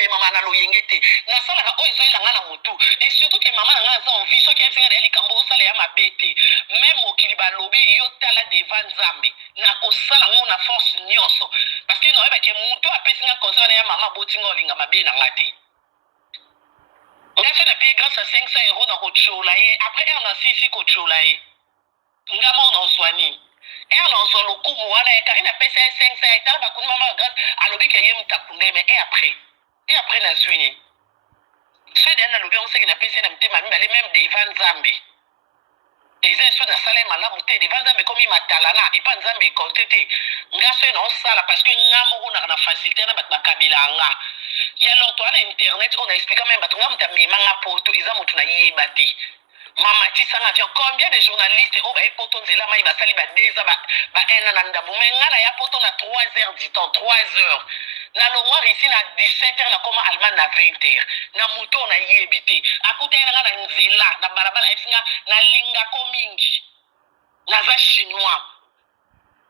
mais maman na loyengete na sala ka oyo zoela ngana motu et surtout que maman ngana za envie so ki asinga de likambo sala ya mabete même okili ba lobi yo tala devant Nzambe na ko sala ngona force nyonso parce que no eba ke motu apesinga conseil ya mama botinga olinga mabe na ngati nga na paye grâce à 500 € na ko chola ye après on a sisi ko chola ye nga mo no swani on zo lokumu wana e karina pesa 500 et tala bakuni mama grâce alobi ke ye mtakunde mais et après na zwini c'est dans le bien on sait que na pesa na mtema mimi même devant Nzambe eza so na sala malamu te devant Nzambe comme matalana et pas Nzambe kontete nga so na sala parce que nga mo na facilité na bat makabila nga ya lorto na internet on a expliqué même bat nga mtamema nga poto eza mutu na yebati Mama Tisanga vient combien de journalistes au baï poto nzela mai basali ba 2 ans ba ena na ndabu menga na ya poto na 3 heures du temps 3 heures na lo noir ici na 17 heures na koma Allemagne na 20 heures na muto na yebite akuta ena na nzela na barabara esinga na linga ko mingi na za chinois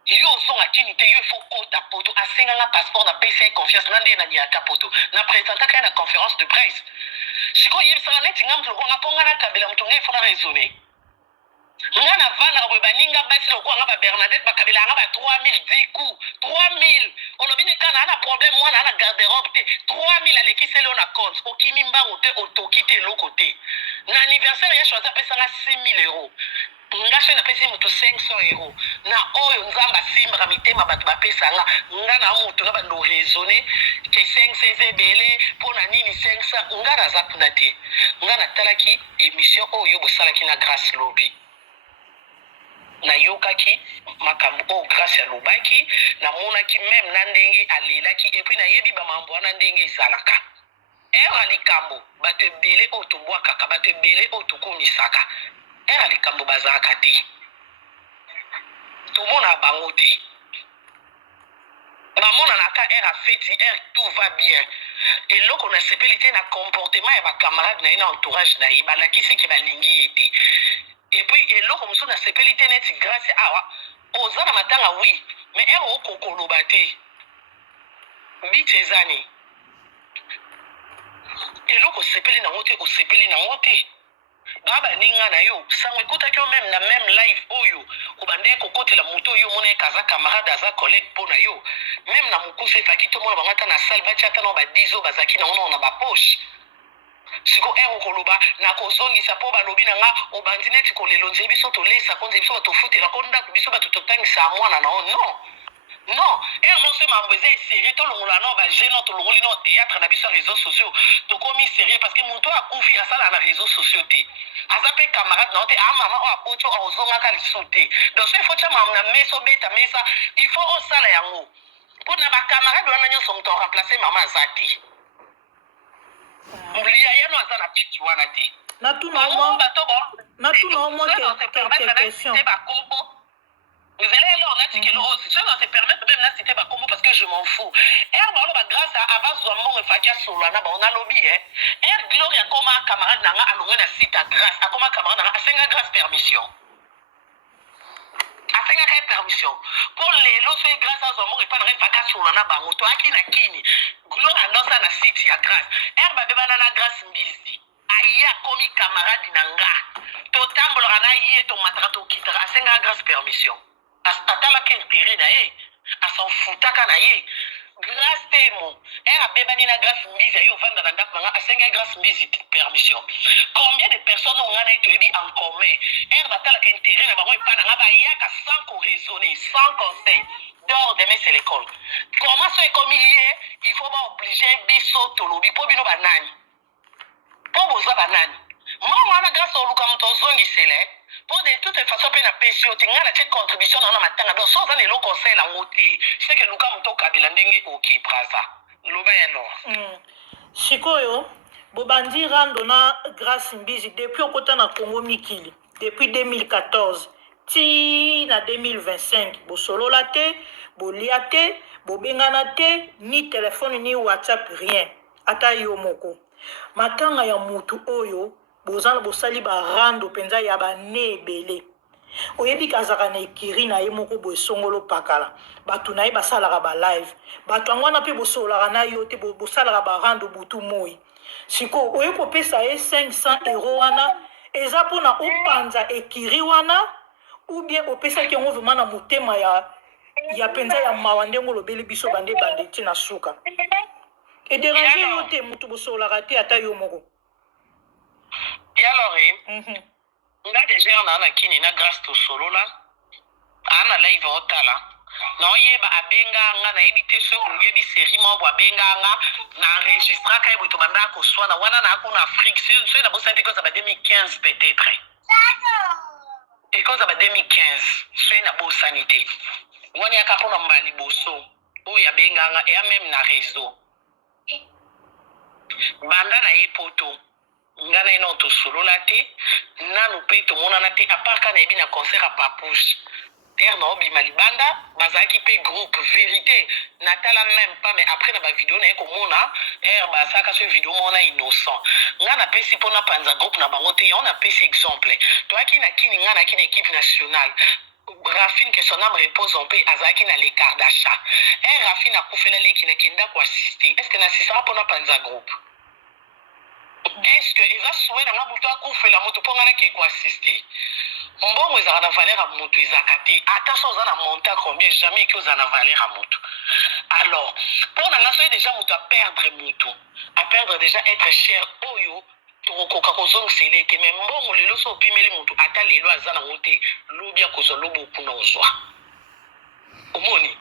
yo songa kini te yo faut kota poto asenga na passeport na PC confiance na ndé na nyata poto na présenter ka na conférence de presse siko yeb sanga neti ngam to nga ponga na tabela mtu ngai fona raisonner nga na vana ko baninga basi lokwa nga ba Bernadette bakabela nga ba 3000 diku 3000 olobine kana na problème mwana na garde-robe te 3000 alekiselo na compte okimi mbango te otokite lokote na anniversaire ya choisa pesa nga 6000 €. Nga so na pesi mutu 500 € na oyo Nzamba simba mitema bato bapesa nga na mutu nga bando raisonner ke 500 ebele pona nini 500 nga na zakuna te nga na talaki émission oyo bosalaki na grâce lobby na yokaki makambo o grâce ya lobaki na monaki même na ndenge alelaki et puis na yebi ba mambo na ndenge ezalaka era likambo bato ebele o tobwakaka bato ebele o tokomisaka era likambo bazalaka te tomona bango te bamona na ka era feti tout va bien et loko na sepelité na comportement ya ba camarade na ye na entourage na ye balakisi ke balingi ete et puis eloko mosusu na sepelité neti grâce awa oza na matanga oui mais ere okokoloba te biti ezani eloko osepeli nango te osepeli nango te baba ninga na yo sango ekotaki yo même na même live oyo obande kokotela moto oyo mona kaza camarade aza collègue mpo na yo même na mokusa efaki tomona bango ata na salle batia ata na ba 10 oyo bazalaki nango na bapoche siko ero koloba na kozongisa po balobi na nga obandi neti kolelo nzela biso tolesa ko nzela biso batofutela ko ndako biso bato totangisa mwana na o non non se mambo eza sérieux tolongola no bagene tolongoli no théâtre na biso ya réseaux sociaux tokomi sérieux parce que moto akufi asala na réseaux sociaux te aza mpe camarade na o te amama oyo akoti oyo ozongaka lisu te donc so ifo tia mama na mesa obeta mesa il faut osala yango mpo na bacamarade wana nyonso moto aremplace mama aza te mlia yano aza na piki wana te natuna omo question vous allez là, on a dit que aussi, je vais te permettre même là citer Bakombo parce que je m'en fous. Grâce à Avaz Zouamon et Fatia Solana, on a lobby, hein. Gloria comme un camarade n'a pas alloué la site à grâce, à comme un camarade n'a pas grâce permission. A fait permission. Pour les lots, c'est grâce à Zouamon et pas de Fatia Solana, bango, toi qui n'a kini. Gloria dans sa site à grâce. Elle va devenir la grâce mbisi. Aïe, comme camarade nanga. Totambo rana yé ton matrato kitara, a grâce permission. Atalaka intérêt na ye s'en futaka na ye grâce temo era bebani na grâce mbizi yo vanda na ndako nga asenga grâce mbizi permission combien de personnes ont ngana eto ebi en commun era batalaka intérêt na bango epana nga bayaka sans raisonner sans conseil dehors demain c'est l'école comment ça est comme il faut pas obliger biso tolobi po bino banani po boza banani moi wana grâce au luka mto zongisele pour de toute façon pe na pesio tinga na cette contribution na matanga donc sans aller le conseil la moté c'est que luka mto kabila ndenge OK braza loba ya no sikoyo bobandi rando na grâce mbizi depuis okota na Congo mikili depuis 2014 ti na 2025 bosolola te bolia te bobengana te ni téléphone ni WhatsApp rien ata yo moko matanga ya mutu oyo bozana bosali ba rando penza ya ba ne ebele oyebi kazaka na ekiri na ye moko boye songolo pakala bato na ye basalaka balive bato yango wana mpe bosolaka na yo te bosalaka barando butu moi sikoyo oye kopesa ye 500 euro wana eza mpona opanza ekiri wana ou bien opesaki yango vraimen na motema ya mpenza ya mawa ndenge olobeli biso bande ti na suka ederange yo te motu bosolaka te ata yo moko yalore nga deja na kini na grâce tosolola ana live otala naoyeba abenganga nayebi te soki oyebi série moko abenganga na enregistraka ye boye tobanda koswana wana na akuna afrique soki na bosa te ekozala ba 2015 peut-être ekozala ba 2015 soki na bosani te wani yaka mpona mbala liboso oyo abenganga eya meme na réseau banda na ye poto nga na ye nao tosolola te nanu mpe tomonana te apart ka nayebi na concert ya papouche ere na obima libanda bazalaki mpe groupe vérité natala même pas mais après na bavideo na ye komona ere basalaka so video mona innocent nga napesi mpona panza groupe na bango te yango napesi exemple toyaki na kini nga naki na équipe nationale Rafine que son âme repose en paix azalaki na l'écart d'achat Rafine akufela leki nakenda koassiste est ce que nasisaka mpona panza groupe est-ce que eza souhait nanga moto akufela moto mpo nga nake koassiste mbongo ezalaka na valeur ya moto ezalaka te ata so oza na monta combien jamais eki ozala na valeur ya moto alors mpo na nga soki déjà moto aperdre moto aperdre déjà être cher oyo tokokoka kozongisela ete me mbongo lelo so opimeli moto ata lelo aza nango te lobi akozwa lobo okuna ozwa omoni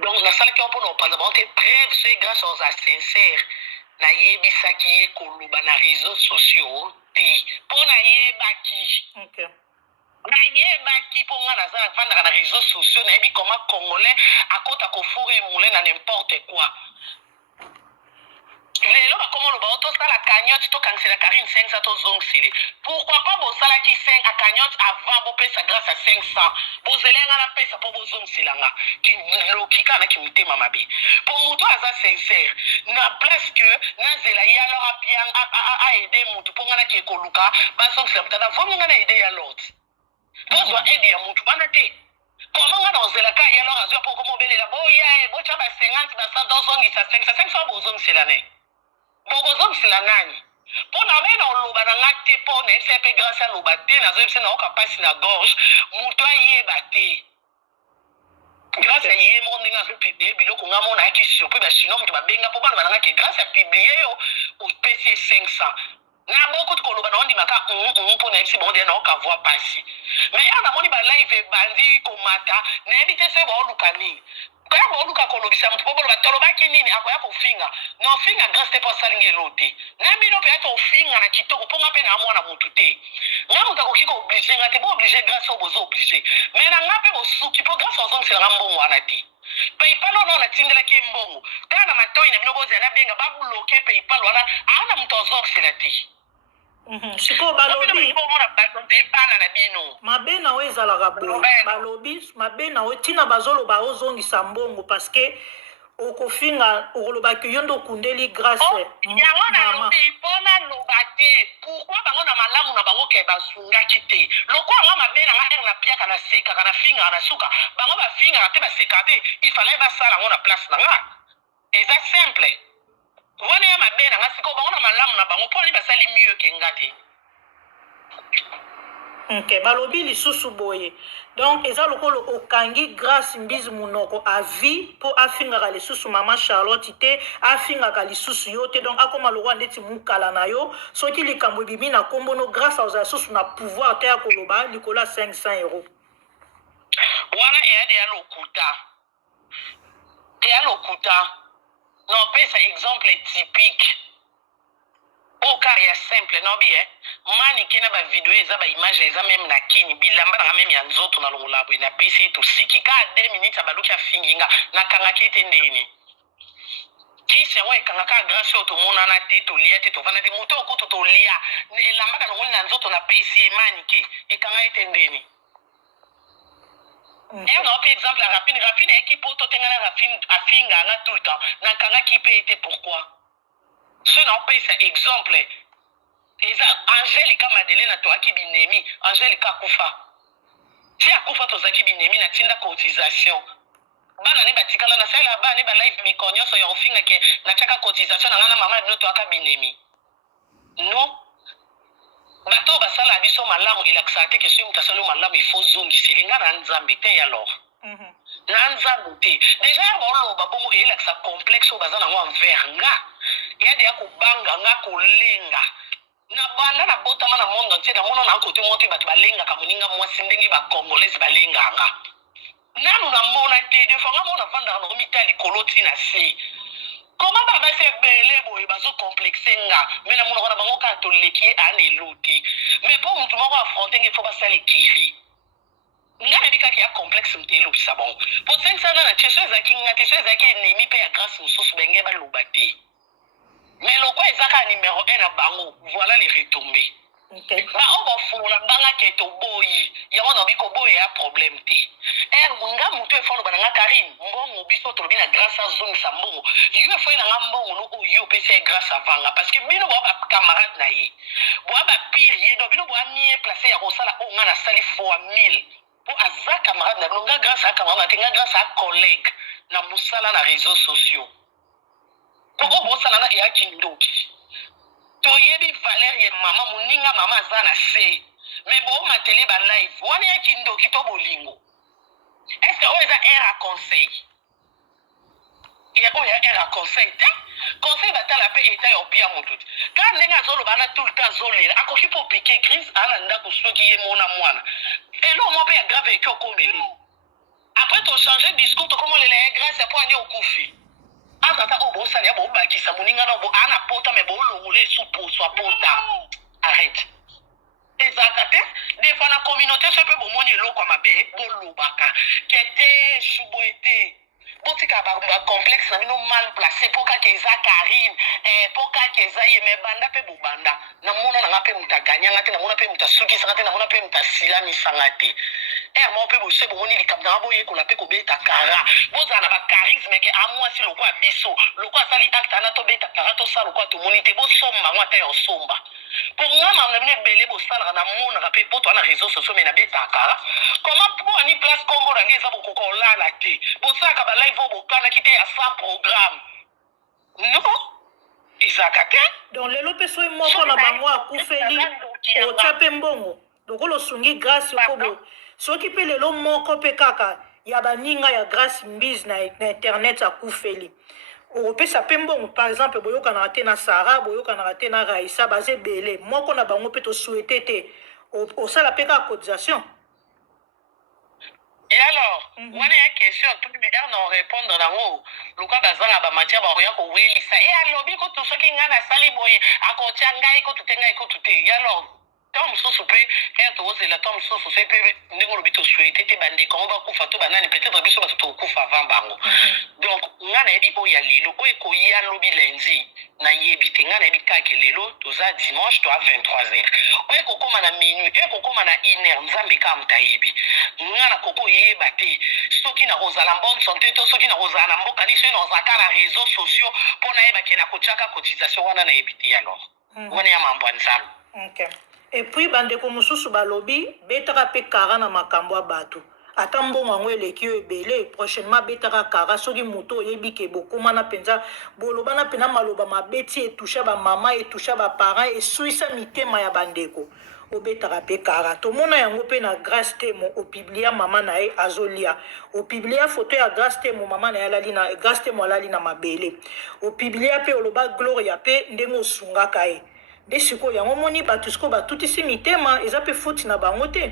donc nasalaki yo mpona opanza bango te preuve soki grâce oza sincère nayebisaki ye koloba na réseaux sociaux te mpo nayebaki nayebaki mpo nga naza navandaka na réseaux sociaux nayebi koma congolais akota kofura emule na n'importe quoi lelo bakoma oloba o tosala cagnotte tokangisela Karine 500 tozongisele pourquoi pas bosalaki 5 a cagnotte avant bopesa grâce à 500 bozelenga na pesa mpo bozongiselanga kiloki kaka na kimitema mabe mpo moto aza sincère na place que nazela ye alors apiang aede motu mpo nga naki ekoluka bazongisela motu ana vomi nga na ede ya lord bozwa ede ya motu wana te koma nga na ozelaka ye alors azwa mpo komobelela boya botya ba 50 ba 100 dozongisa 500 bozongisela ne bokozongisela nani mpo na be na oloba na nga te mpo na yebisa mpe grâce aloba te nazoyebisa naoka mpasi na gorge moto ayeba te grâce ya ye moko ndenge azopiblie biloko nga mona yaki surpris bachinois moto babenga mpo baloba na nga ke grâce ya piblie yo opesi ye 500 na boko tikoloba na ondimaka mpo na yebisi bango deya naoka voi mpasi mais awa namoni balive ebandi komata nayebi te soki baoluka nini kaya baoluka kolobisa moto mpo boloba tolobaki nini akoya kofinga na ofinga grâce te mpo asalinga elo te na bino mpe ati ofinga na kitoko mpo nga mpe na mwana motu te nga moto akoki kooblige nga te bo oblige grâce oyo boza oblige mais na nga mpe bosuki mpo grâce ozongiselanga mbongo wana te paypal ono natindelaki ye mbongo kaka na matoi na bino bozala nabenga babloke paypal wana aana moto azongisela te sikoyo balobi ebana na bino mabe na oyo ezalaka boye balobi mabe na oyo ntina bazoloba ozongisa mbongo parceke okofinga okolobaki yo nde okundeli grâce yango nalobi mpo naloba te pourkui bango na malamu na bango ke bazungaki te lokola nga mabe na nga ere napiaka nasekaka nafingaka na suka bango bafingaka te basekaka te ifalai basala yango na place na nga eza simple wana ya mabe na nga sikoyo bango na malamu na bango mpo nani basali mieux ke nga te ok balobi lisusu boye donc eza lokolo okangi grâce mbizi munoko avi mpo afingaka lisusu mama charlotte te afingaka lisusu yo te donc akoma lokwa ndeti mukala na yo soki likambo ebimi na kombono grâce aozala lisusu na pouvoir te ya koloba likolo ya 500 euro wana eya deya lokuta na opesa exemple typique oka ya simple nobi manike na bavideo eza baimage eza meme na kini bilamba nanga meme ya nzoto na longola boye napesi ye toseki ka 2 minutes abaluki afinginga nakangaki ete ndeni kisi yango ekangaka grâce oyo tomonana te tolia te tovanda te moto okoto tolia elamba na longoli na nzoto napesi ye manike ekanga ete ndeni naopi exemple ya Rafine ayeki mpo totengana Rafine afinganga tout le temps nakangaki mpe ete pourquoi so naopesa exemple eza Angelica Madeleine atoaki binemi Angelica akufa ti akufa tozaki binemi na tinda cotisation bana ne batikala na sala bana ne ba live mikonyo so ya ofinga ke na chaka cotisation na ngana mama bino to aka binemi no bato basala biso malamu ilakisa te ke soki mutasalo malamu ifo zongi selinga na nzambe te alors na nzambe te déjà boloba bongo elakisa complexe oyo baza nango envers nga ya deya kobanga nga kolenga na banda na botama na monde entier namona na kote moko te bato balengaka moninga mwasi ndenge bacongolaise balenganga nanu namona te de fois nga mona vandaka nango mita likolo ntina se koma babasi ebele boye bazocomplexe nga me namonaka na bango kaka toleki ana elo te me mpo motu moko affronte nge fo basala ekiri nga nayebi kaka ya complexe moto elobisa bongo po sengisana na tie so ezalaki nga te so ezalaki enemi mpe ya grâce mosusu benge baloba te mais lokwa eza kaka numéro 1 na bango voilà les retombées bao bafungola banga ke toboyi yango na biko boye ya problème te nga moto efo aloba na nga karine mbongo biso tolobi na grâce azongisa mbongo yo efo ye na nga mbongo no oyo opesi ye grâce avanga parce que bino boa bacamarade na ye boa bapire ye donc bino boa mie place ya kosala oyo nga nasali fois 1000 po aza camarade na bino nga grâce a camarade na te nga grâce a collègue na mosala na réseaux sociaux po oyo bosala na eyaki ndoki toyebi valeur ya mama moninga mama aza na se me boomatele balive wana yaki ndoki to bolingo est ce que oyo eza aire à conseil oyo ya aire à conseil te conseil batala mpe eta ya obia motu te kaka ndenge azoloba na tout le temps azolela akoki mpo pike crise ana ndako soki ye mona mwana elo mo mpe ya grave eki okomeli après tochange discours tokomolela ya grâce ya po ani okufi atata oyo bosala ya bobakisa moninga na bo ana pota me bolongola esu poso apota arrête ezalaka te defa na communauté so mpe bomoni eloko ya mabe bolobaka ke te shubo ete botika bacomplexe na bino mal placé mpo kaka eza karine mpo kaka eza ye me banda mpe bobanda namona nanga mpe moto aganyanga te namona mpe moto asukisanga te namona mpe moto asilamisanga te moko mpe bose bomoni likambo nanga boyekola mpe kobeta kara bozala na bacharisme ke amwasi lokwa biso lokwa asali acte ana tobeta kara tosala lokwa tomoni te bosomba ngo ata ya osomba mpo nga mamna bino ebele bosalaka namonaka mpe po toa na réseau sociaux me nabeta kara koma mpo ani place kombo nange eza bokoka olala te bosalaka balive oyo bokanaki te ya 100 programme non ezalaka te donc lelo mpe soki moko na bango akufeli otya mpe mbongo lokola osungi grâce okobo soki mpe lelo moko mpe kaka ya baninga ya grâce mbise na internet akufeli opesa mpe mbongo par exemple boyokanaka te na sara boyokanaka te na raisa baza ebele moko na bango mpe tosuete te osala mpe kaka cotisation. Et alors, wana ya question tout mais er na répondre nango luka bazanga ba matière ba ya ko welisa et alobi ko to soki nga na sali boye akotia ngai ko tutenga ko tute et alors tom soso pe er to ozela tom soso se pe ndingo lobi to souhaiter te bande ko ba kufa to banani peut-être biso ba to kufa avant bango donc nga na ebi o ya lelo o ko ya lobi lundi na yebi te nga na ebi ka ke lelo to za dimanche to à 23h o ko koma na minuit e ko koma na 1h nzambe ka mtayebi nga na koko yeba te soki na kozala bonne santé to soki na kozala na mboka ni soki na kozalaka na réseaux sociaux mpo nayeba ke na kotiaka cotisation wana na yebi te alors wana ya mambo ya nzambe. Okay. Et puis bandeko mosusu balobi betaka mpe kara na makambo ya bato ata mbongo yango eleki oyo ebele prochainement betaka kara soki moto oyebi ke bokomana mpenza bolobana mpena maloba mabe ti etusha bamama etusha baparent esuisa mitema ya bandeko obetaka mpe kara tomona yango mpe na grâce temo opiblia mama na ye azolia opiblia foto ya grâce temo mama na ye alali na grâce temo alali na mabele opiblia mpe oloba gloria mpe ndenge osungaka ye nde sikoyo yango moni bato sikoyo batutisi mitema eza mpe foti na bango te.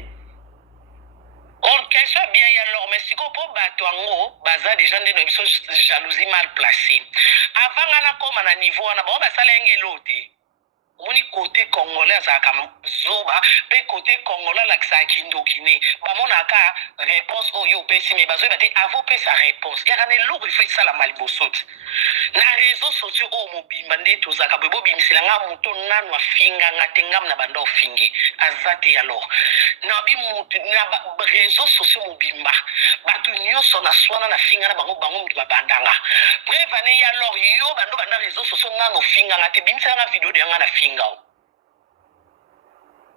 Question bien ya alors mais siko po bato yango baza déjà nde na biso jalousie mal placée avant nga nakoma na niveau wana bango basala yenge elo te omoni côté congolais azalaka zoba mpe côté congolais alakisaka kindokine bamonaka réponse oyo opesi me bazoyeba te avo opesa réponse yaka na eloko ifo esalama liboso te na réseau sociaux oyo mobimba nde tozalaka boye bobimisela nga moto nanu afinganga te ngam na banda ofinge aza te alors na réseaux sociaux mobimba bato nyonso na swana na finga na bango moto babandanga bref ane ya alors yo bando banda réseaux sociaux nanu ofinganga te bimiselanga video de yanga na finga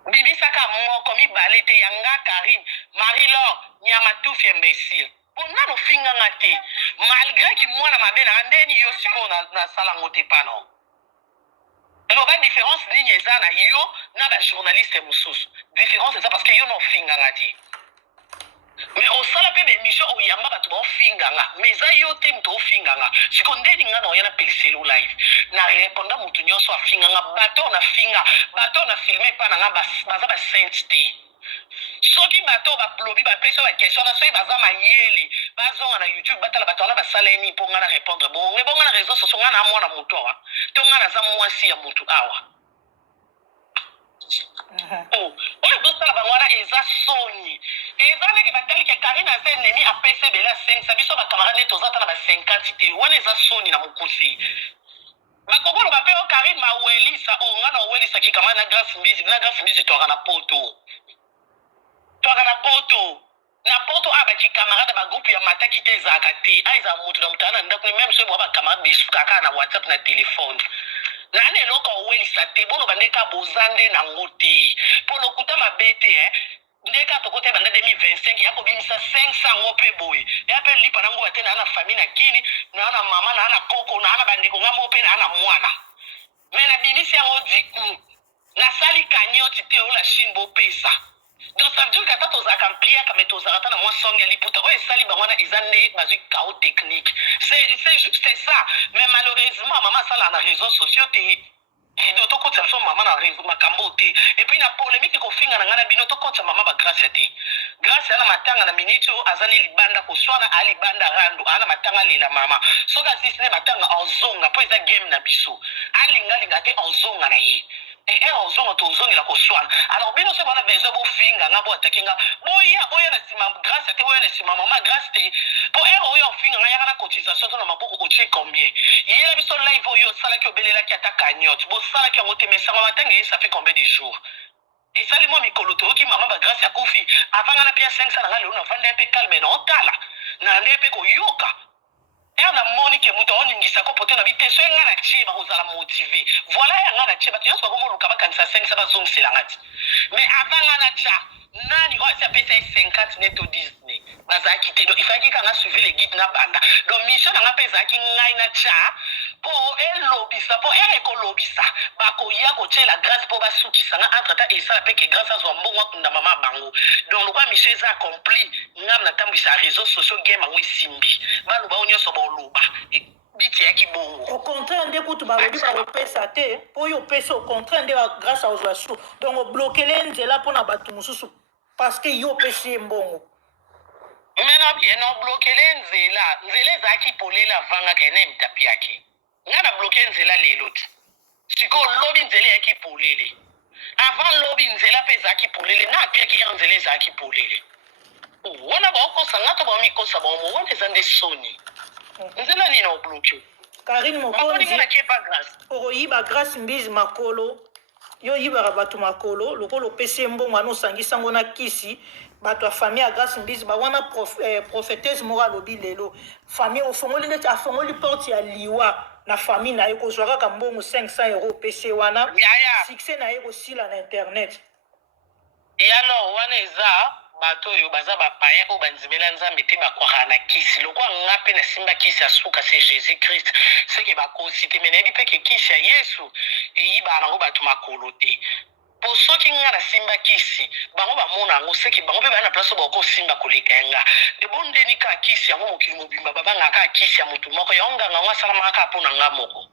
Bibisaka moko mibale te yanga Karine, Marie-Laure, Nyamatouf imbécile. Bon, nano finga ngate. Malgré ki mwana mabe na ndeni yo siko na sala ngote pano. Alors, la différence ligne eza na yo na ba journaliste mususu. Différence eza parce que yo no finga ngati. Mais au sala pe émission o yamba batu ba finga nga. Mais za yo te mto finga nga. Siko ndeni nga no yana peliselo live. Na répondre mutu nyonso a finga nga bato na finga, bato na filmer pa na nga baza ba sainteté. Soki bato ba blobi ba peso ba question na soki baza mayele bazonga na YouTube batala bato na basaleni po nga na répondre bon nge bonga na réseaux sociaux nga na mwana mutu awa to nga na za mwasi ya mutu awa oh oyo dosala bangwana eza soni eza ndenge batali ke Karine aza ennemi apesi bela 5 biso bakamarade tozata na ba 50 te wana eza soni na mokusi bakokolo bape o Karine mawelisa o nga na owelisa kikama na Grace Mbizi toaka na poto na poto abaki camarade ba groupe ya mataki te ezaka te aiza mutu na mutana ndako même so ba camarade besukaka na WhatsApp na téléphone nane eloko owelisa te bono bandeka bozande na ngote po lokuta mabete ndeka tokote banda 2025 ya kobimisa 500 ngope boy ya pe lipa nango bate na famille na kini na mama na koko na bandeko ngamo pe na mwana mena bimisi yango diku na sali kanyoti te ola shimbo pesa. Donc ça veut dire que quand on a campé, quand on a dans moi songe à liputa, ouais ça liba wana izande bazu chaos technique. C'est juste ça. Mais malheureusement maman ça là na réseaux sociaux té donc to kotsa so maman na réseau makambo té et puis na polémique ko finga na ngana bino to kotsa maman ba grâce té. Grâce à na matanga na minute o azane libanda ko swana ali banda rando ana matanga lela mama. So ka sisine matanga ozonga po eza game na biso. Alinga te ozonga na ye. Et ozonga to ozonga la ko swana. Alors bino se bana bezo bo finga nga bo atakinga. Boya na sima grâce te boya na sima mama grâce te. Po oyo finga nga yakana cotisation to na maboko ko che combien. Yela biso live oyo sala ki obelela ki ataka nyot. Bo sala ki ngote mesanga matanga ça fait combien de jours? Et ça les moi mikoloto ki mama ba grâce ya kofi. Avant na pia 500 na ngalo na vanda pe calme na otala. Na ndepe ko yoka. Na moni ke muto oningisa ko poto na biteso nga na cheba ozala motivé voilà nga na cheba tu yoso ko mo luka ba kanisa 5 ba zong selangati mais avant nga na cha nani o sa pesa 50 neto Disney bazaki te donc il fallait que nga suivre les guides na banda donc mission nga pesa ki ngai na cha po elobisa po ko lobisa ba ko ya ko tshela grâce po ba sukisa nga entre temps et ça pe que grâce à zo mbongo kunda mama bango donc le quoi mission est accompli ngam na tambisa réseaux sociaux game ngwi simbi ba lo ba onyoso luba biti ya kibongo au contraire ndeko tu ba lobi ba repesa te po yo pesa au contraire ndeko grâce à ozasu donc bloquer les nzela pona batu mususu parce que yo pesa mbongo mena bien no bloquer les nzela zaki polela vanga kene mtapi yake ngana bloquer nzela lelo siko lobi nzela yaki polele avant lobi nzela pesa yaki polele na pia ki nzela zaki polele wana ba ko sangato ba mi ko sa ba mo wana zande soni nzela ni no bloqué Karine Mokonzi oyiba Grace Mbizi makolo yo yibaka bato makolo lokolo pesi mbongo ano sangisa ngo na kisi bato ya famille ya Grace Mbizi ba wana prophétesse moko alobi lelo famille ofongoli neti afongoli porte ya liwa na famille na ye kozwa kaka mbongo 500 € pesi wana succès na ye kosila na internet yalo wana eza bato yo baza bapaya o banzimela nzambe te bakwaka na kisi lokwa nga pe na simba kisi asuka c'est Jésus Christ seke bakosi te mena yebi pe ke kisi ya Yesu eyiba nango bato makolo te po soki nga na simba kisi bango bamona yango seke bango mpe baya na place bako simba koleka yanga ebondeni ka kisi yango mokili mobimba babangaka kisi ya motu moko yango nganga ngo asalamaka kaka mpo na nga moko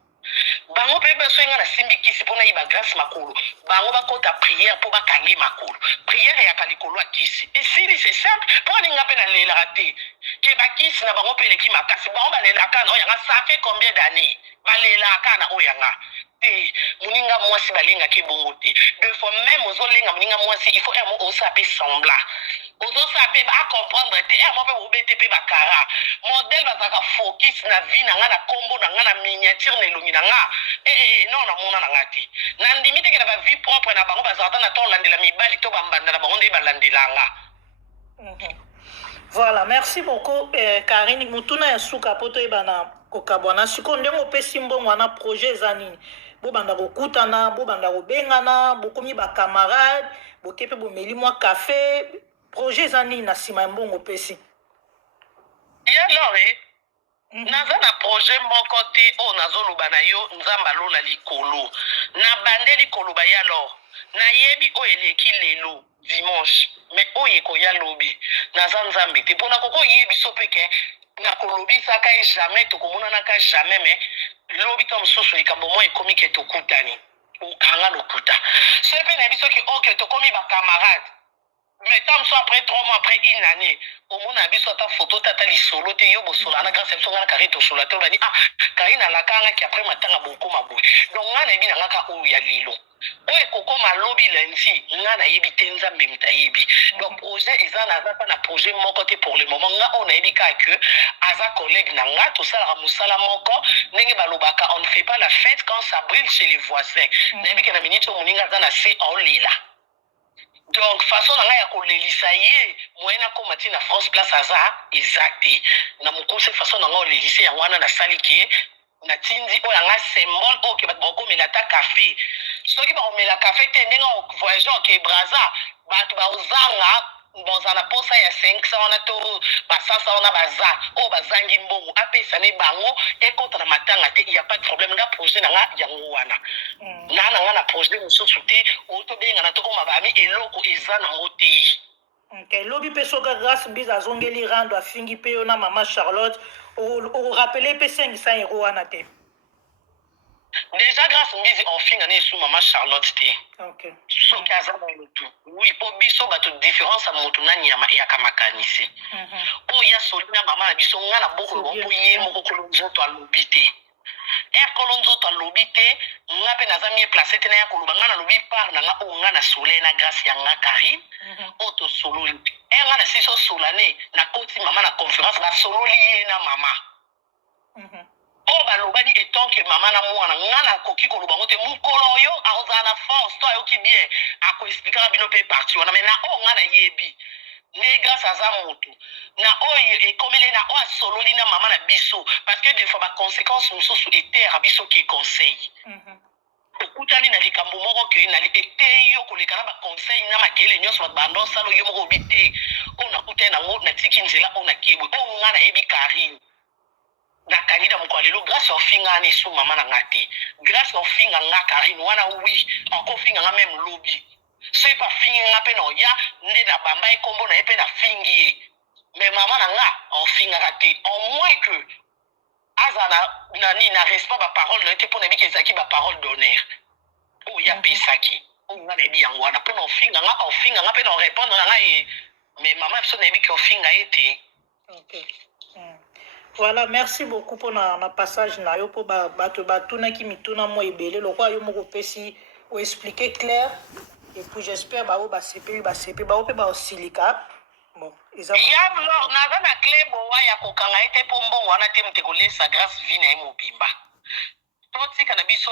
bango pe beso nga na simbi kisi pona yiba grâce makolo bango bakota prière po bakangi makolo prière ya kalikolo a kisi et si c'est simple pour ninga pe na lela raté ke ba kisi na bango pe leki makasi bango balela kana o yanga ça fait combien d'années balela kana o yanga muninga mwasi balinga ke bongo te deux fois même ozolinga muninga mwasi il faut emo osape sembla ozosape ba comprendre te emo pe obete pe bakara modèle bazaka focus na vie na nga na kombo na nga na miniature na elongi na nga non na mona na nga te na ndimi te ke na ba vie propre na bango bazaka na ton landela mibali to bambanda na bango nde balandelanga voilà merci beaucoup Karine mutuna ya suka poto ebana kokabwana siko ndenge opesi mbongo wana projet eza nini bobanda kokutana bobanda kobengana bokomi bacamarade boke mpe bomeli mwa café projet eza nini na nsima ya mbongo pesi ya lore naza na projet moko te oyo nazoloba na yo nzambe alola likolo nabandeli koloba ya lore nayebi oyo eleki lelo dimanche mais oyo ekoya lobi naza nzambe te mpona kokoyebiso peke nakolobisaka ye jamais tokomonanaka jamais mais lobi to mosusu likambo moko ekomi ke tokutani okanga lokuta so mpe nayebi soki oke tokomi bacamarade mais tant soit après 3 mois après une année au monde a biso ta photo tata lisolo te yo bosola na grâce so ngana karito sola te bani karina la kanga ki après matanga boko maboy donc ngana yebi na ngaka o ya lilo oye koko malobi lundi ngana yebi te nzambe mutayebi donc projet ezana za na projet moko te pour le moment nga on a yebi ka que aza collègue na nga to sala musala moko ndenge balobaka on ne fait pas la fête quand ça brûle chez les voisins nayebi ke na minute moninga za na se en lila. Donc façon na nga ya kolelisa ye moyena koma ti na France place aza exacte na mokuse façon na nga olelisa yango wana nasali ke na tindi oyo yanga symbole oyo ke bato bakomela ta café soki bakomela café te ndenge voyage oke braza bato baozanga bonza na posa ya 500 wana to basasa wana baza oyo bazangi mbongo apesane bango ekota na matanga te ya pas de problème nga projet na nga yango wana na nga na projet mosusu te otobenga na tokoma bami eloko eza nango te okay. Lobi mpe soka grâce mbisi azongeli rando afingi mpe yo na mama Charlotte orapele mpe 500 euro wana te déjà grâce mbisi ofinga na esu mama Charlotte te okay. soki aza na motu oui po biso bato différence ya motu na nyama eyaka makanisi oyo ya soli na mama na biso nga na bokolo po ye moko kolo nzoto alobi te ekolo nzoto alobi te nga mpe naza mie place te na ya koloba nga nalobi part na nga oyo nga na sole na grâce ya nga Karine oyo tosololi nga na sisi osolane na koti mama na conférence nasololi ye na mama oyo balobani etant ke mama na mwana nga nakoki koloba ngo te mokolo oyo akozala na force to ayoki bien akoexplikaka bino mpe parti wana me na oyo nga nayebi nde grâce aza moto na oyo ekomeli na oyo asololi na mama na biso parce que des fois baconséquence mosusu etera biso ke conseil okutani na likambo moko ke na eteyi yo koleka na baconseil na makele nyonso bato bandosala yo moko obi te oyo nakutani nango natiki nzela oyo nakebwe oyo nga nayebi Karine nakangida moko lelo grâce ofinga na esu mama na nga te grâce ofinga nga Karine wana oui akofinga nga même lobi so epa fingi nga mpe na oya nde na bamba ekombo na ye mpe na fingi ye mais mama na nga ofingaka te au moins que aza na respect baparole na ye te mpo na yebi ke ezalaki baparole d'honneur oyo apesaki oyo nga nayebi yango wana mpo na ofinga nga mpe na orépondre na nga ye mais mama biso nayebi ke ofinga ye te okay. Voilà, merci beaucoup pour na passage na yo po bato batunaki mituna mo ebele lokwa yo moko pesi o expliquer clair et puis j'espère ba o ba CP ba o pe ba osilika bon eza ya alors naza na clé bowa ya kokanga ete po mbongo wana te mute kolesa grâce vie na ye mobimba totika na biso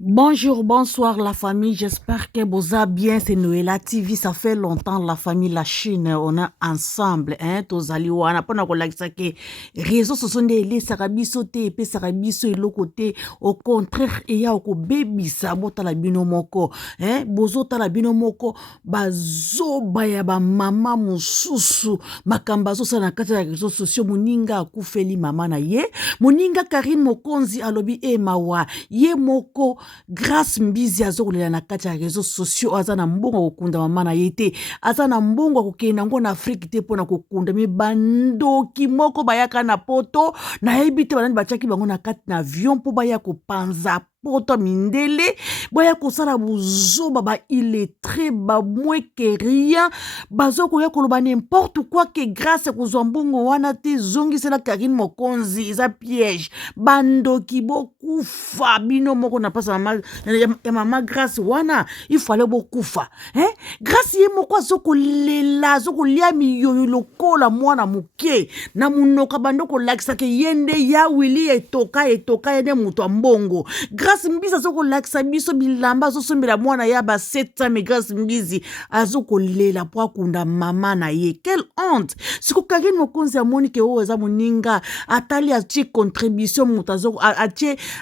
Bonjour, bonsoir la famille, j'espère que vous allez bien, c'est Noëlla TV, ça fait longtemps la famille, la Chine, on est ensemble, hein, tozali wana, pona ko lakisa ke réseaux sociaux les sarabiso te, pe sarabiso et côté, au contraire, et ya ko baby sa bota la bino moko, hein, bozo ta la bino moko, bazo baya ba mama mususu, makambazo sa na kati ya réseaux sociaux, muninga akufeli mama na ye, muninga Karine Mokonzi alobi e mawa, ye moko, grâce mbizi azokolela na kati ya réseaux sociaux aza na mbongo kokunda mama na ye te aza na mbongo kokenda ngo na Afrique te mpona kokunda me bandoki moko bayaka na poto nayebi te banani batiaki bango na kati na avion mpo baya kopanza poto mindele boya kosala buzoba ba illettré ba moins que rien bazo koya koloba n'importe quoi que grâce kozwa mbongo wana te zongisela Karine Mokonzi eza piège bandoki bokufa bino moko na pasa mama grâce wana il fallait bokufa hein grâce ye moko azokolela azokolia miyoyo lokola mwana muke na munoka bandoko lakisa ke yende ya wili etoka yende muto mbongo grâce Grâce Mbizi azokolakisa biso bilamba azosombela mwana ya ba 700 mais Grâce Mbizi azokolela po akunda mama na ye. Quelle honte! Siko Karine Mokonzi amoni ke oyo eza moninga atali atie contribution mutu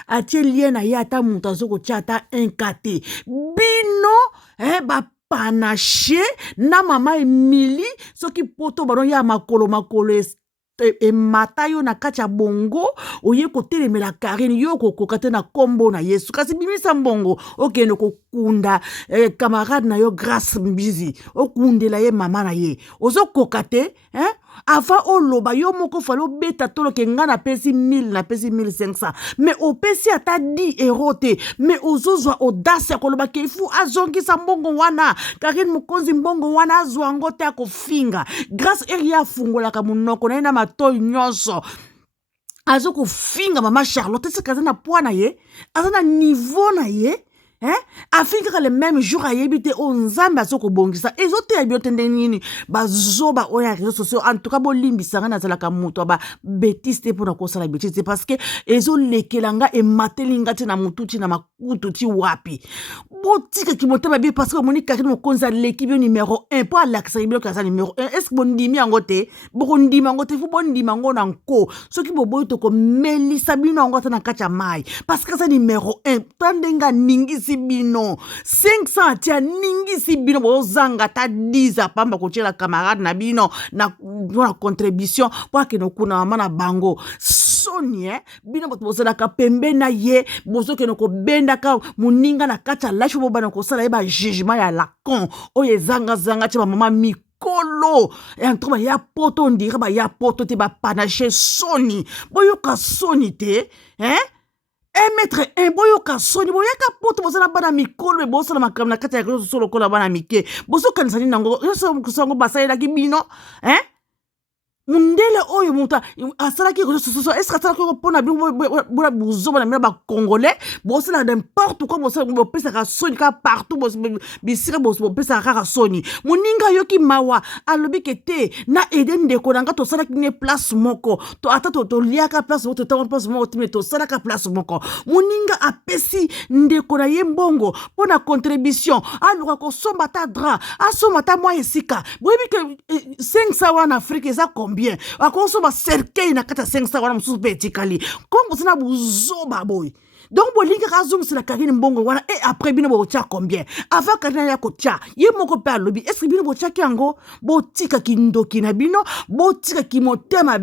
atie lien na ye ata mutu azokotia ata 1 te. Bino bapanache na mama Emily soki poto baron ya makolo mata yo na kati ya bongo oye kotelemela Karine yo kokoka te na kombo na Yesu kasi bimisa mbongo okende kokunda camarade na yo Grâce Mbizi okundela ye mama na ye ozokoka te avant oloba yo moko falo beta tolo ke nga na pesi 1000 na pesi 1500 mais opesi ata 10 € te mais ozozwa audace ya koloba ke ifu azongisa mbongo wana Karine Mokonzi mbongo wana azwa ngo te akofinga Grâce eri afungolaka munoko na ye na matoi nyonso azokofinga mama Charlotte sikaza na poids na ye aza na niveau na ye afinga le même jour ayebite o nzambe azokobongisa ezote ya biotende nini bazoba oya réseaux sociaux en tout cas bolimbisanga na zalaka mutu ba bêtise te pour kosala bêtise parce que ezolekelanga ematelinga te na mututi na makutu ti wapi botika ki motema bi parce que moni Karine Mokonzi leki bio numéro 1 pour alakisa bio kasa numéro 1 est-ce que bondimi yango te bondimi yango te fu bondimi yango na nko soki boboyi to ko melisa bino yango ta na kacha mai parce que ça numéro 1 tandenga ningisi bino 500 tia ningisi bino bozanga ta 10 pamba ko la camarade na bino na contribution pour que no kuna mama na bango soni bino bozala ka pembe na ye bozo ke no ko benda ka muninga na kacha lacho bobana ko sala ba jugement ya la con oye zanga tia mama mikolo entre ya poto ndira ba ya poto te ba panache soni boyoka soni te maître boyoka soni boyaka poto bozala bana mikolo bosala makambo na kati ya solo kola bana mike bozo kanisa ni nango yoso basalelaki bino mundele oyo muta asalaki est-ce que asalaki pona bona buzoba na ba congolais bosala n'importe quoi bosala bopesa ka soni ka partout bisira bopesa ka soni muninga yoki mawa alobi kete na eden ndeko nanga to salaki ne place moko to ata to liaka place moko to place moko to salaka place moko muninga apesi ndeko na ye mbongo pona contribution aluka ko somba ta dra asomba ta mwa esika boyebi ke 500 wana Afrique eza bien akosoba cercueil na kata 500 wana mususu pe etikali kongo sina buzoba boy donc bolinga kazongisela Karine mbongo wana et après bino botia combien avant Karine ya kotia ye moko pe alobi est-ce que bino botia kiango botika kindoki na bino botika kimotema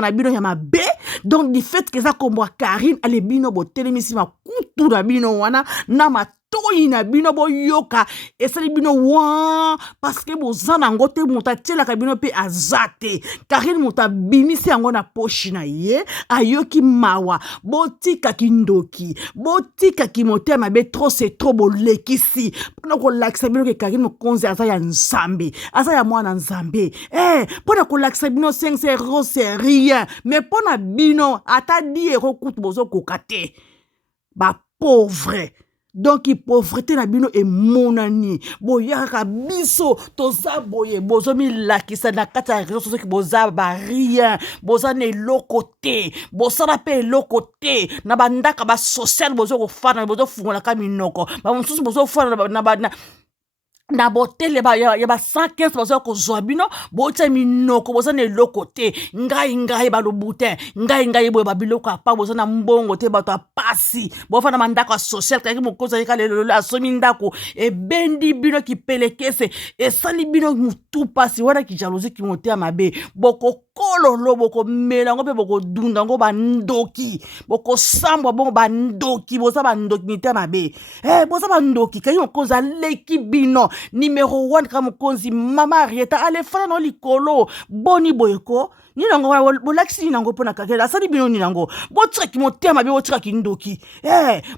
na bino ya mabe donc du fait que ça kombo Karine ale bino botelemisi makutu na bino wana na toyi na bino boyoka esali bino wa parce que bozana ngote muta tela ka bino pe azate Karine muta binisi yango na poshi na ye ayoki mawa botika kindoki botika kimotema be trop c'est trop bolekisi pona ko lakisa bino ke Karine Mokonzi asa ya nzambe asa ya mwana nzambe pona ko lakisa bino 500 € c'est rien mais pona bino ata 10 € kutu bozo kokate ba pauvre donc pauvreté na bino e monani boyaka biso toza boye bozo mi lakisa na kata ya réseaux sociaux ki boza ba rien boza ne lokote bosala pe lokote na bandaka ba social bozo ko fana bozo fungola ka minoko ba mususu bozo fana na botele ya ba 115 bazo ko zwabino bote minoko boza ne lokote ngai ba lobute ngai boye ba biloko apa boza na mbongo te bato apasi bofana mandako social Karine Mokonzi ka lelo asomi ndako e bendi bino ki pelekese e sali bino mutu pasi wana ki jalousie ki motea mabe boko kololo boko melango pe boko dunda ngo bandoki boko sambwa bongo bandoki boza bandoki mite mabe boza bandoki Karine Mokonzi aleki bino numéro 1 Karine Mokonzi mama Arieta ale fana no likolo boni boyeko ni nango bolakisi nango pona kakela asali bino ni nango botra ki motema be botra ki ndoki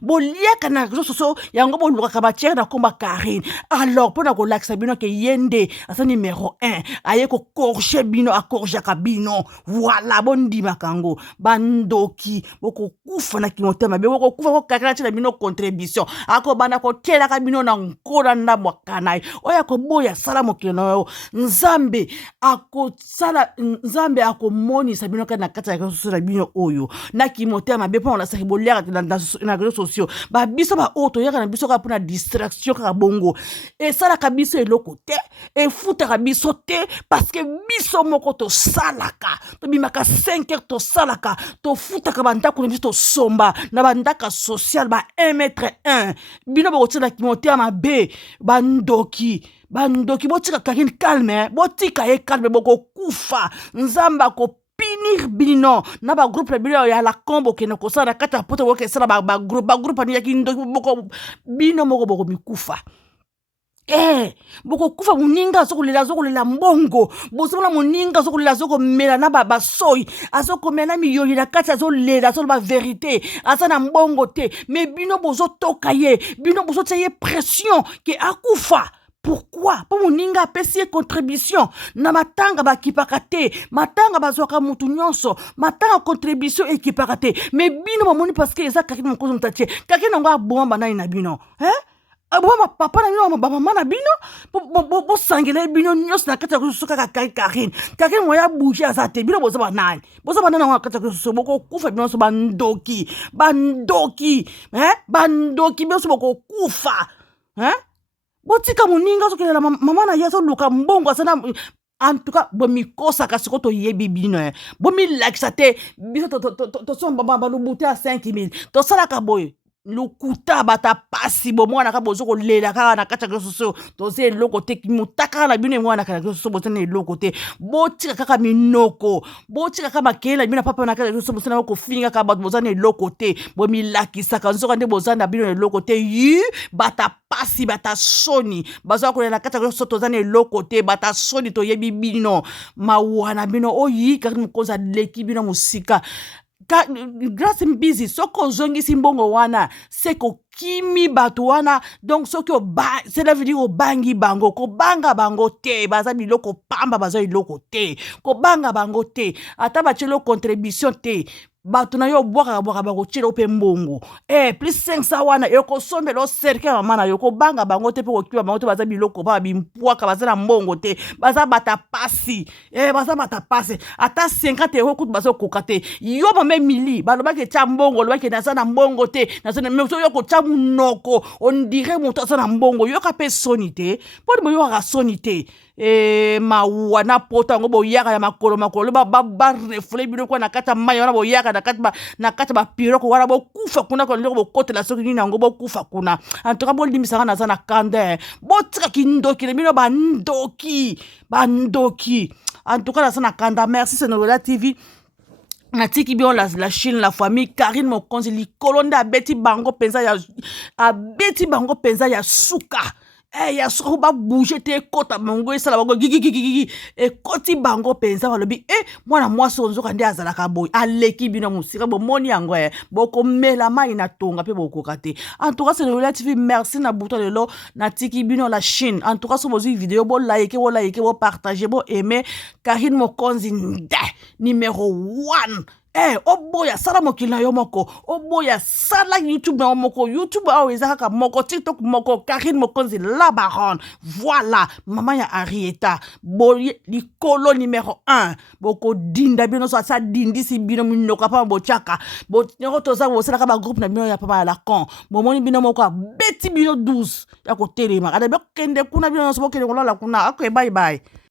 boliaka na réseaux sociaux yango boluka ka batiere na komba Karine alors pona ko lakisa bino ke yende asa numéro 1 aye ko corger bino a corger ka bino voilà bondi makango bandoki boko kufa na ki motema be boko kufa ko kakela tina bino contribution ako bana ko tela ka bino na nkora na mwakanai oya ko boya sala mokino nzambe ako sala nzambe akomonisa bino kaka na kati ya réseaux sociaux na bino oyo na kimotema mabe mpo olasaki boliaka na réseaux sociaux babiso baoyo toyaka na biso kaka mpona distraction kaka bongo esalaka biso eloko te efutaka biso te parce que biso moko tosalaka tobimaka 5 heures tosalaka tofutaka bandako na biso tosomba na bandaka social ba 1 mètre 1 bino bokotiela kimotema mabe bandoki botika kakini calme botika ye calme bokokufa nzambe akopinir bino na bagroupe na bino ya la kombo okende kosala na kati ya poto bokesala bagroupe ani yaki ndoki bino moko bokomikufa bokokufa moninga azokolela mbongo bozomona moninga azokomela na basoi azokomela miyoli na kati azolela azoloba verité aza na mbongo te me bino bozotoka ye bino bozotia ye pression ke akufa. Pourquoi? Po moninga apesi ye contribution na matanga bakipaka te matanga bazwaka mutu nyonso matanga contribution ekipaka te me bino bamoni parce que eza kaki mokozo mutatie kaki nango aboma banani na bino aboma papa na bino bamama na bino bosangela bino nyonso na kati ya kosusu kaka Karine moya bouge aza te bino boza banani nango na kati ya kosusu bokokufa bino nyonso bandoki bino nyonso bokokufa botika moninga azokelela mama na ye azoluka mbongo asana en tout cas bomikosaka siko toyebi bino bomilakisa te biso tosomba balubu te ya 5000 tosalaka boye lukuta bata pasi bomwanaka bozokolela kaka na kati ya réseaux sociaux toza eloko te motaka na bino emwanaka na réseaux sociaux bozana eloko te botika kaka minoko botika kaka makeyela bino papa na kati ya réseaux sociaux bozana kofinga kaka bato bozana eloko te bomilakisaka nzoka nde bozana bino eloko te bata pasi bata soni bazoka kolela na kati ya réseaux sociaux tozana eloko te bata soni toyebi bino mawana bino oyi kaka mokonzi aleki bino mosika grâce mbizi soko ozongisi mbongo wana seko kimi bato wana donc soki cela veut dire obangi bango kobanga bango te baza biloko pamba baza biloko te kobanga bango te ata batielo contribution te bato na yo bwaka bakotiela ope mbongo plus 500 wana yokosombela oserke mama na yo kobanga bango te mpe kokiba bango te baza biloko pamba bimpwaka baza na mbongo te baza bata pasi ata 50 euro kutu baza kokoka te yo mame mili balobaki etia mbongo olobaki naza na mbongo te yo kotia munoko ondire moto aza na mbongo yoka mpe soni te mponi boyokaka soni te mawa na poto yango boyaka ya makolo barefule bino kwa na kati ya mai wana boyaka na kati ya bapiroko wana bokufa kuna kwa ndeko bokotela soki nini yango bokufa kuna antoka bolimbisaka naza na kande botika kindoki na bino bandoki antoka naza na kanda. Merci Senoela TV natiki bio la Chine la famille Karine Mokonzi likolo nde abeti bango penza ya suka ya suka ba bouger te kota bango esala bango gigi ekoti bango penza balobi mwana mwasi onzoka nde azalaka boy aleki bino musika bomoni yango bokomela mai na tonga pe bokoka te. En tout cas c'est Senoela TV, merci na buto lelo natiki bino la Chine. En tout cas so bozi vidéo bo like bo partager bo aimer Karine Mokonzi numéro 1 oboya sala mokili na yo moko oboya sala YouTube na yo moko YouTube awo eza kaka moko TikTok moko Karine Mokonzi la baronne voilà mama ya Arieta boye likolo numéro 1 boko dinda bino so sa dindisi bino minoko pa bochaka nyoko toza bosala ka groupe na bino ya papa la con momoni bino moko beti bino 12 ya ko telema kada be kende kuna bino so bokende kolala kuna bye bye.